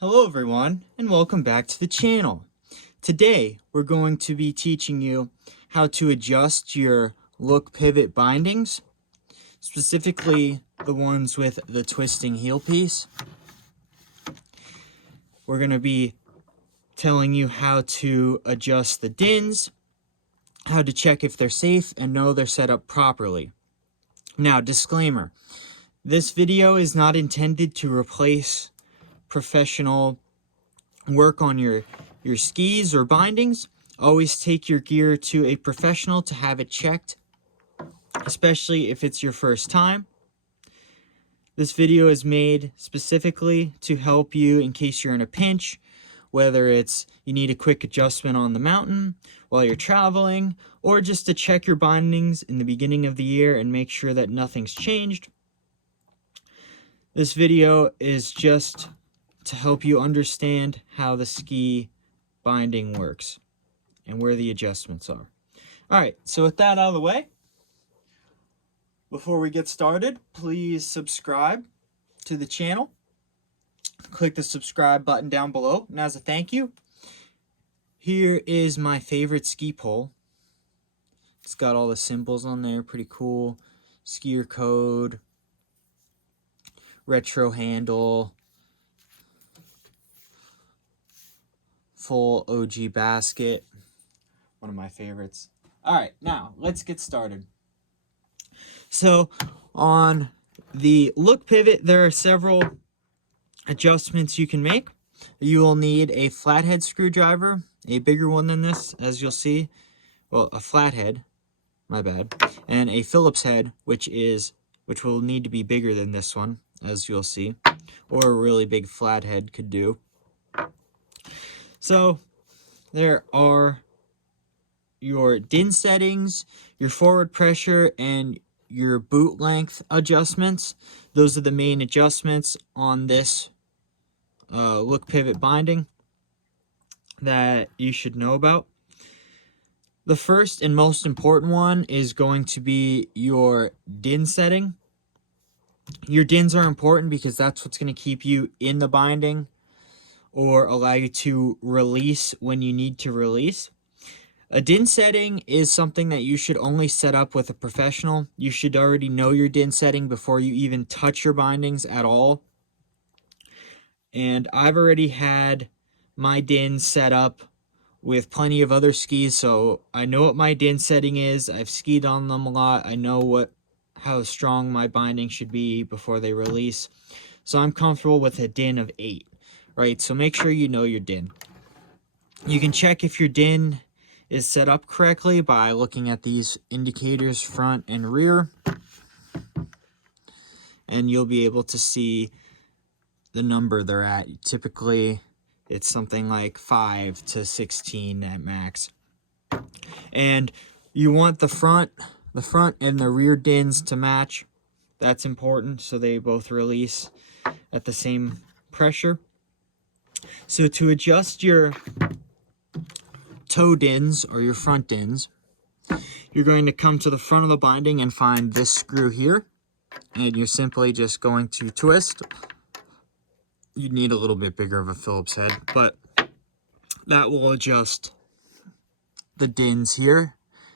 Hello everyone, and welcome back to the channel. Today we're going to be teaching you how to adjust your look pivot bindings, specifically the ones with the twisting heel piece. We're going to be telling you how to adjust the DINs, how to check if they're safe and know they're set up properly. Now, disclaimer, this video is not intended to replace professional work on your skis or bindings. Always take your gear to a professional to have it checked, especially if it's your first time. This video is made specifically to help you in case you're in a pinch, whether it's you need a quick adjustment on the mountain while you're traveling, or just to check your bindings in the beginning of the year and make sure that nothing's changed. This video is just to help you understand how the ski binding works and where the adjustments are. All right, so with that out of the way, before we get started, please subscribe to the channel. Click the subscribe button down below. And as a thank you, here is my favorite ski pole. It's got all the symbols on there, pretty cool. Skier code, retro handle, full OG basket. One of my favorites. All right, now let's get started. So on the look pivot, there are several adjustments you can make. You will need a flathead screwdriver, a bigger one than this, as you'll see. Well, a flathead, my bad, and a Phillips head, which will need to be bigger than this one, as you'll see, or a really big flathead could do. So there are your DIN settings, your forward pressure, and your boot length adjustments. Those are the main adjustments on this look pivot binding that you should know about. The first and most important one is going to be your DIN setting. Your DINs are important because that's what's going to keep you in the binding or allow you to release when you need to release. A DIN setting is something that you should only set up with a professional. You should already know your DIN setting before you even touch your bindings at all. And I've already had my DIN set up with plenty of other skis, so I know what my DIN setting is. I've skied on them a lot. I know how strong my binding should be before they release. So I'm comfortable with a DIN of 8, right? So make sure you know your DIN. You can check if your DIN is set up correctly by looking at these indicators front and rear, and you'll be able to see the number they're at. Typically it's something like 5 to 16 at max, and you want the front and the rear DINs to match. That's important, so they both release at the same pressure. So to adjust your toe DINs or your front DINs, you're going to come to the front of the binding and find this screw here, and you're simply just going to twist. You need a little bit bigger of a Phillips head, but that will adjust the DINs here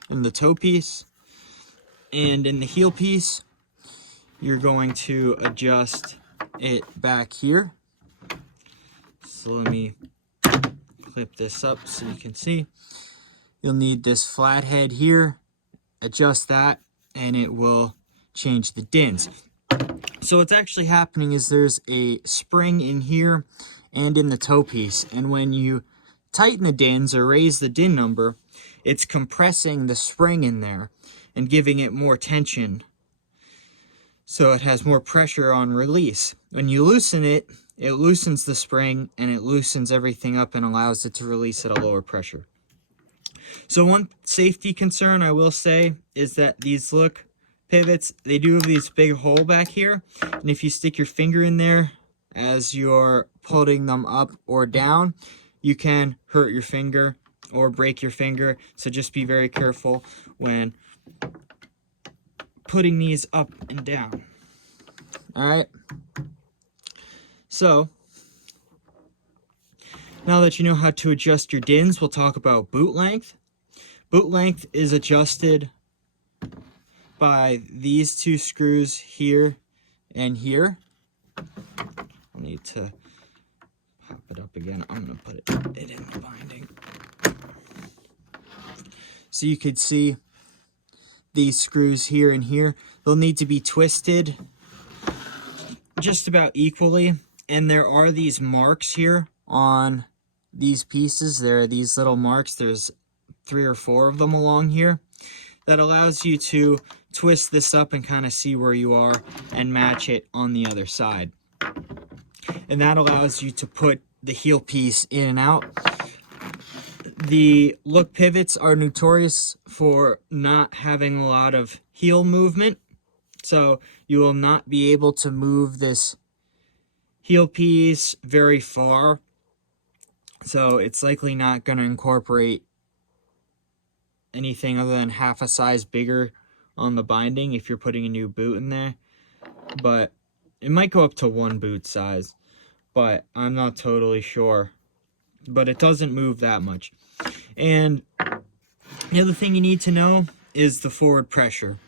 in the toe piece. And in the heel piece, you're going to adjust it back here. So let me clip this up so you can see. You'll need this flathead here. Adjust that and it will change the DINs. So what's actually happening is there's a spring in here and in the toe piece, and when you tighten the DINs or raise the DIN number, it's compressing the spring in there and giving it more tension, so it has more pressure on release. When you loosen it, it loosens the spring and it loosens everything up and allows it to release at a lower pressure. So one safety concern I will say is that these look pivots, they do have this big hole back here, and if you stick your finger in there as you're pulling them up or down, you can hurt your finger or break your finger. So just be very careful when putting these up and down. All right, so Now that you know how to adjust your DINs, we'll talk about boot length. Boot length is adjusted by these two screws here and here. I need to pop it up again. I'm going to put it in the binding. So you could see these screws here and here. They'll need to be twisted just about equally. And there are these marks here on these pieces. There are these little marks. There's 3 or 4 of them along here. That allows you to twist this up and kind of see where you are and match it on the other side. And that allows you to put the heel piece in and out. The look pivots are notorious for not having a lot of heel movement. So you will not be able to move this heel piece very far. So it's likely not going to incorporate anything other than half a size bigger on the binding if you're putting a new boot in there. But it might go up to 1 boot size, but I'm not totally sure. But it doesn't move that much. And the other thing you need to know is the forward pressure.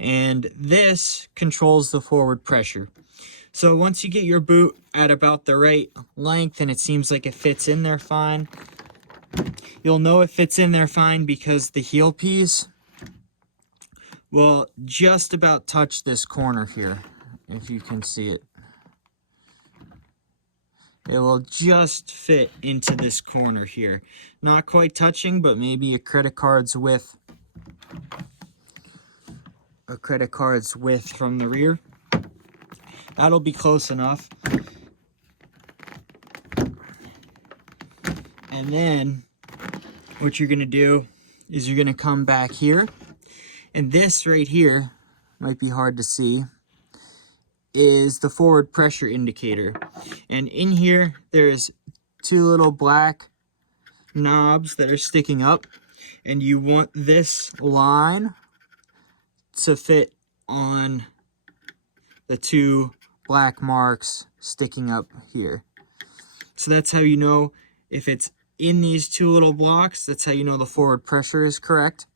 And this controls the forward pressure. So once you get your boot at about the right length and it seems like it fits in there fine, you'll know it fits in there fine because the heel piece will just about touch this corner here, if you can see it. It will just fit into this corner here. Not quite touching, but maybe a credit card's width. A credit card's width from the rear. That'll be close enough. And then what you're going to do is you're going to come back here. And this right here, might be hard to see, is the forward pressure indicator. And in here, there's 2 little black knobs that are sticking up. And you want this line to fit on the 2 black marks sticking up here. So that's how you know if it's in these 2 little blocks. That's how you know the forward pressure is correct.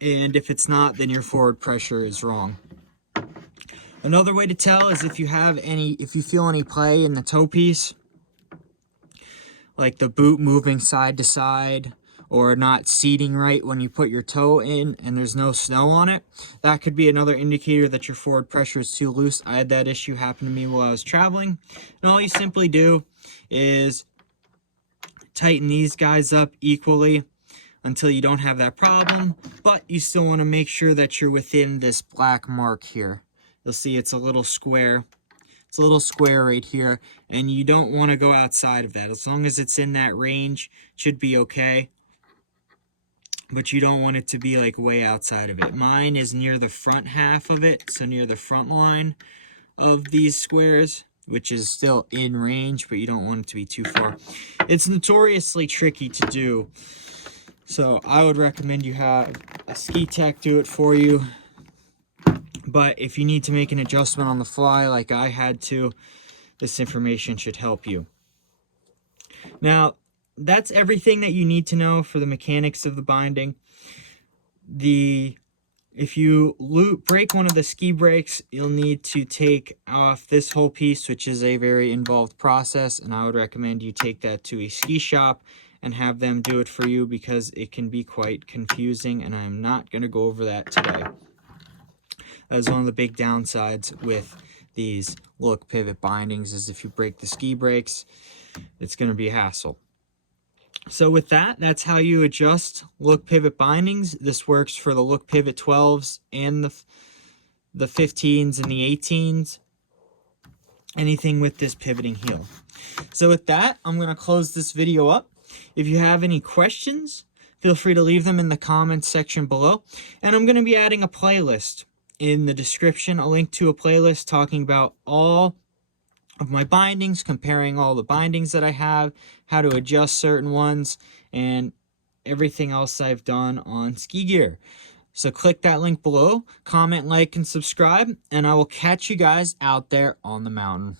And if it's not, then your forward pressure is wrong. Another way to tell is if you feel any play in the toe piece, like the boot moving side to side or not seating right when you put your toe in and there's no snow on it, that could be another indicator that your forward pressure is too loose. I had that issue happen to me while I was traveling. And all you simply do is tighten these guys up equally until you don't have that problem, but you still want to make sure that you're within this black mark here. You'll see it's a little square. It's a little square right here, and you don't want to go outside of that. As long as it's in that range, it should be okay. But you don't want it to be like way outside of it. Mine is near the front half of it, so near the front line of these squares, which is still in range, but you don't want it to be too far. It's notoriously tricky to do, so I would recommend you have a ski tech do it for you. But if you need to make an adjustment on the fly like I had to, this information should help you. Now, that's everything that you need to know for the mechanics of the binding. If you break one of the ski brakes, you'll need to take off this whole piece, which is a very involved process, and I would recommend you take that to a ski shop and have them do it for you because it can be quite confusing, and I'm not going to go over that today. That is one of the big downsides with these look pivot bindings, is if you break the ski brakes, it's going to be a hassle. So with that, that's how you adjust look pivot bindings. This works for the look pivot 12s and the 15s and the 18s. Anything with this pivoting heel. So with that, I'm going to close this video up. If you have any questions, feel free to leave them in the comments section below. And I'm going to be adding a playlist in the description, a link to a playlist talking about all of my bindings, comparing all the bindings that I have, how to adjust certain ones, and everything else I've done on ski gear. So click that link below, comment, like, and subscribe, and I will catch you guys out there on the mountain.